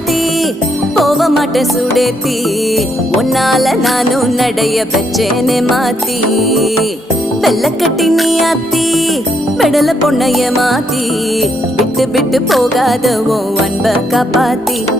ஆத்தி போக மாட்டேன் சுடேத்தி உன்னால நானும் நடைய பெற்றேனே மாத்தி வெள்ளக்கட்டி நீ ஆத்தி பெடல பொண்ணைய மாத்தி விட்டு விட்டு போகாத உன் அன்ப காப்பாத்தி